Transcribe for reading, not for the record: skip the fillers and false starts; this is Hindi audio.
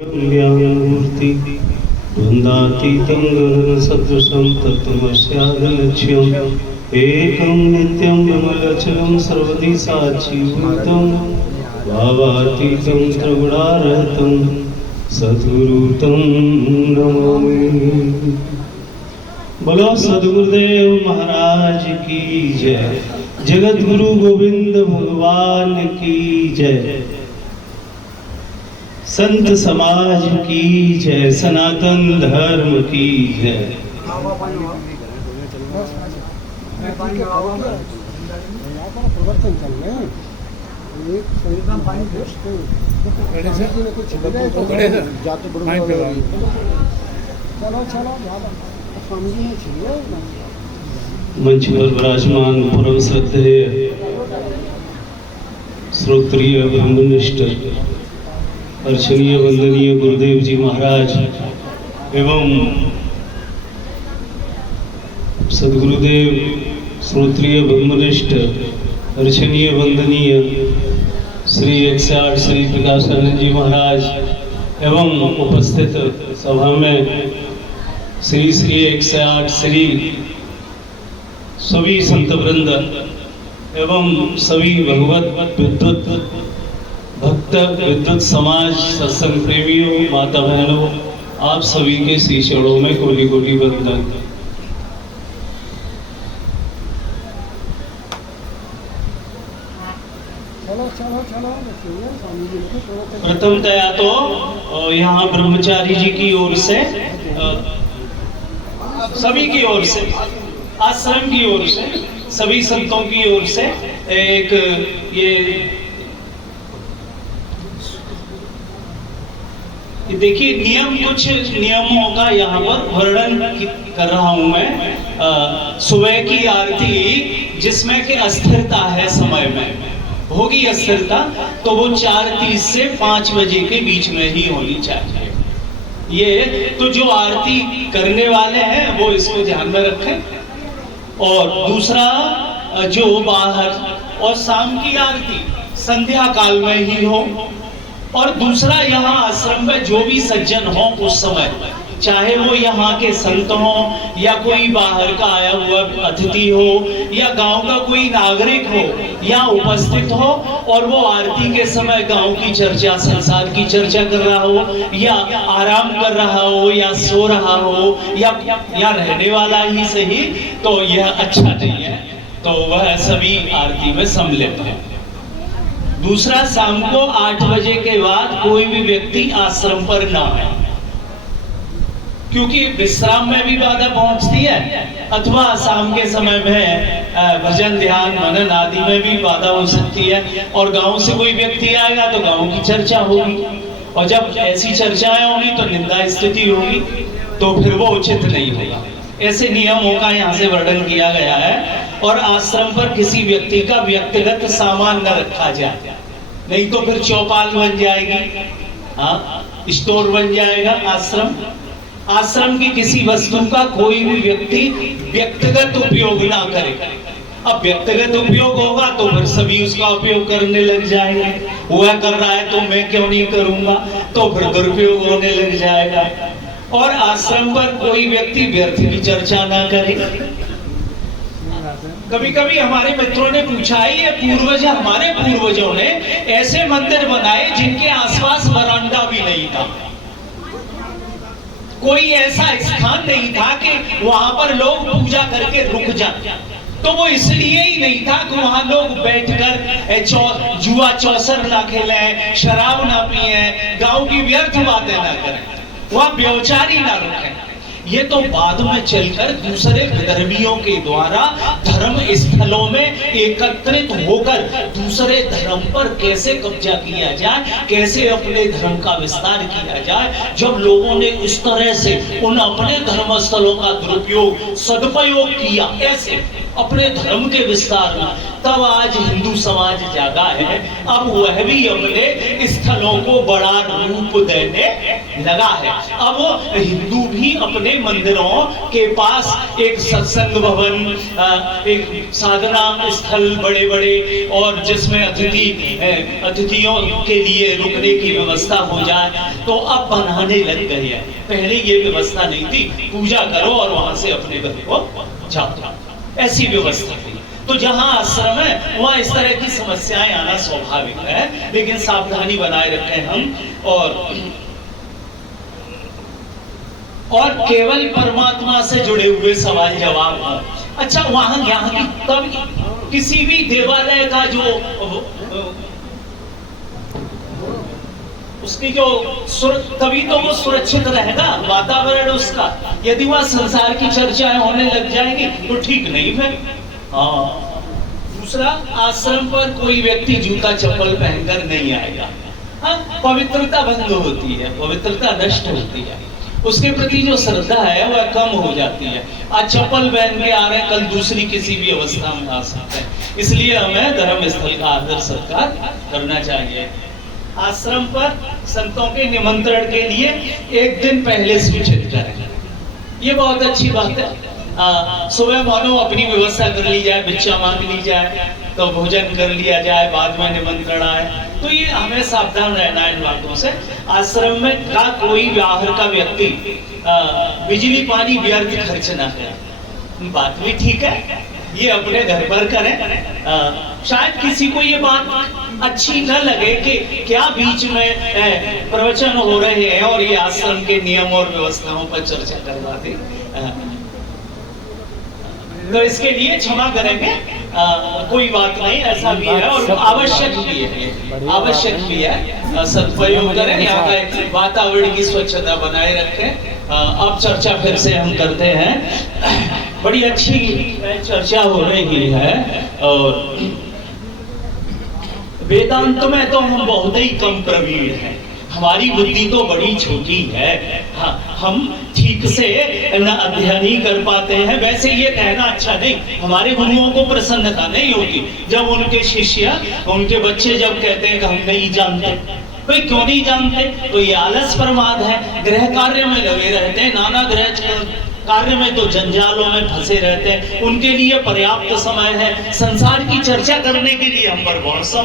व्यामूर्ति वृन्दातीतं गगनसदृशं तत्त्वमस्यादिलक्ष्यम् एकं नित्यं विमलचलं सर्वदि साक्षीभूतं भावातीतं त्रिगुणारहितं सद्गुरुं नमामि। बोलो सद्गुरुदेव महाराज की जय। जगत गुरु गोविंद भगवान की जय। संत समाज की जय। सनातन धर्म की जय। मंच पर विराजमान परम श्रद्धेय श्रोत्रिय ब्रह्मनिष्ठ अर्चनीय वंदनीय गुरुदेव जी महाराज एवं सदगुरुदेव श्रोत्रिय ब्रह्मनिष्ठ अर्चनीय वंदनीय श्री 108 श्री प्रकाशानंद जी महाराज एवं उपस्थित सभा में श्री 108 श्री सभी संत वृंद एवं सभी भगवत विद्वत भक्त विद्वत समाज सत्संग प्रेमियों माता बहनों आप सभी के श्री चरणों में कोटि कोटि वंदन। प्रथमतया तो यहाँ ब्रह्मचारी जी की ओर से सभी की ओर से आश्रम की ओर से सभी संतों की ओर से एक ये देखिए नियम कुछ नियमों का यहाँ पर वर्णन कर रहा हूं मैं। सुबह की आरती जिसमें कि अस्थिरता है समय में होगी अस्थिरता तो वो 4:30 से 5 बजे के बीच में ही होनी चाहिए। ये तो जो आरती करने वाले हैं वो इसको ध्यान में रखें। और दूसरा जो बाहर और शाम की आरती संध्या काल में ही हो। और दूसरा यहाँ आश्रम में जो भी सज्जन हो उस समय चाहे वो यहाँ के संत हो या कोई बाहर का आया हुआ अतिथि हो या गांव का कोई नागरिक हो या उपस्थित हो और वो आरती के समय गांव की चर्चा संसार की चर्चा कर रहा हो या आराम कर रहा हो या सो रहा हो या रहने वाला ही सही तो यह अच्छा नहीं है। तो वह सभी आरती में सम्मिलित है। दूसरा शाम को 8 बजे के बाद कोई भी व्यक्ति आश्रम पर ना है क्योंकि विश्राम में भी बाधा पहुंचती है अथवा शाम के समय में भजन ध्यान मनन आदि में भी बाधा हो सकती है। और गांव से कोई व्यक्ति आएगा तो गांव की चर्चा होगी और जब ऐसी चर्चाएं होंगी तो निंदा स्थिति होगी तो फिर वो उचित नहीं होगा। ऐसे नियमों का यहाँ से वर्णन किया गया है। और आश्रम पर किसी व्यक्ति का व्यक्तिगत सामान न रखा जाए नहीं तो फिर चौपाल बन जाएगी, हाँ स्टोर बन जाएगा आश्रम। आश्रम की किसी वस्तु का कोई भी व्यक्ति व्यक्तिगत उपयोग ना करे। अब व्यक्तिगत उपयोग होगा तो फिर सभी उसका उपयोग करने लग जाएंगे। वह कर रहा है तो मैं क्यों नहीं करूंगा तो फिर दुरुपयोग होने लग जाएगा। और आश्रम पर कोई व्यक्ति व्यर्थ की चर्चा ना करे। कभी कभी हमारे मित्रों ने पूछा है ये हमारे पूर्वजों ने ऐसे मंदिर बनाए जिनके आसपास बरामदा भी नहीं था, कोई ऐसा स्थान नहीं था कि वहां पर लोग पूजा करके रुक जाते। तो वो इसलिए ही नहीं था कि वहां लोग बैठकर जुआ चौसर ना खेलें, शराब ना पिए, गांव की व्यर्थ बातें ना करें, वहां व्यभिचारी ना रुकें। ये तो बाद में चलकर दूसरे धर्मियों के द्वारा धर्म स्थलों में एकत्रित होकर दूसरे धर्म पर कैसे कब्जा किया जाए, कैसे अपने धर्म का विस्तार किया जाए। जब लोगों ने इस तरह से उन अपने धर्म स्थलों का दुरुपयोग सदुपयोग किया ऐसे अपने धर्म के विस्तार में, तब आज हिंदू समाज जागा है। अब वह भी अपने स्थलों को बड़ा रूप देने लगा है। अब हिंदू भी अपने मंदिरों के पास एक सत्संग भवन, एक साधना स्थल बड़े बड़े, और जिसमें अतिथियों के लिए रुकने की व्यवस्था हो जाए, तो अब बनाने लग गए हैं। पहले ये व्यवस्था नहीं थी, पूजा करो और वहां से अपने घर को जाओ, ऐसी व्यवस्था थी। तो जहां आश्रम है वहां इस तरह की समस्याएं आना स्वाभाविक है, लेकिन सावधानी बनाए रखें हम, और केवल परमात्मा से जुड़े हुए सवाल जवाब हो। अच्छा, वहां यहाँ की तब किसी भी देवालय का जो उसकी जो तभी तो वो सुरक्षित रहेगा वातावरण उसका। यदि वह संसार की चर्चाएं होने लग जाएंगी तो ठीक नहीं है। दूसरा, आश्रम पर कोई व्यक्ति जूता चप्पल पहनकर नहीं आएगा। पवित्रता भंग होती है, पवित्रता नष्ट होती है, उसके प्रति जो श्रद्धा है वह कम हो जाती है। आज चप्पल पहन के आ रहे हैं, कल दूसरी किसी भी अवस्था में आ सकते हैं। इसलिए हमें धर्म स्थल का आदर सत्कार करना चाहिए। आश्रम पर संतों के निमंत्रण के लिए एक दिन पहले सूचित करें, ये बहुत अच्छी बात है। सुबह मानो अपनी व्यवस्था कर ली जाए, भिक्षा मांग ली जाए, तो भोजन कर लिया जाए, बाद में निमंत्रण आए, तो ये हमें सावधान रहना है इन बातों से। आश्रम में का कोई बाहर का व्यक्ति बिजली पानी व्यर्थ खर्च ना करे, बात भी ठीक है, ये अपने घर पर करें। शायद किसी को ये बात अच्छी न लगे कि क्या बीच में प्रवचन हो रहे हैं और ये आश्रम के नियम और व्यवस्थाओं पर चर्चा करवाते, तो इसके लिए क्षमा करेंगे, कोई बात नहीं, ऐसा भी है और आवश्यक भी है, आवश्यक भी है। सदुपयोग करें, यहाँ का वातावरण की स्वच्छता बनाए रखें। अब चर्चा फिर से हम करते हैं। बड़ी अच्छी चर्चा हो रही है, और वेदांत में तो हम बहुत ही कम प्रवीण हैं, हमारी बुद्धि तो बड़ी छोटी है। हाँ, हम ठीक से न अध्ययन ही कर पाते हैं। वैसे ये कहना अच्छा नहीं, हमारे गुरुओं को प्रसन्नता नहीं होती जब उनके शिष्य, उनके बच्चे जब कहते हैं कि हम नहीं जानते। भाई क्यों नहीं जानते? तो ये आलस प्रमाद है, गृह कार्य में लगे रहते हैं, नाना गृह कार्य में तो जंजालों में फंसे रहते हैं, उनके लिए पर्याप्त समय है। संसार की चर्चा करने के लिए हम पर बहुत समय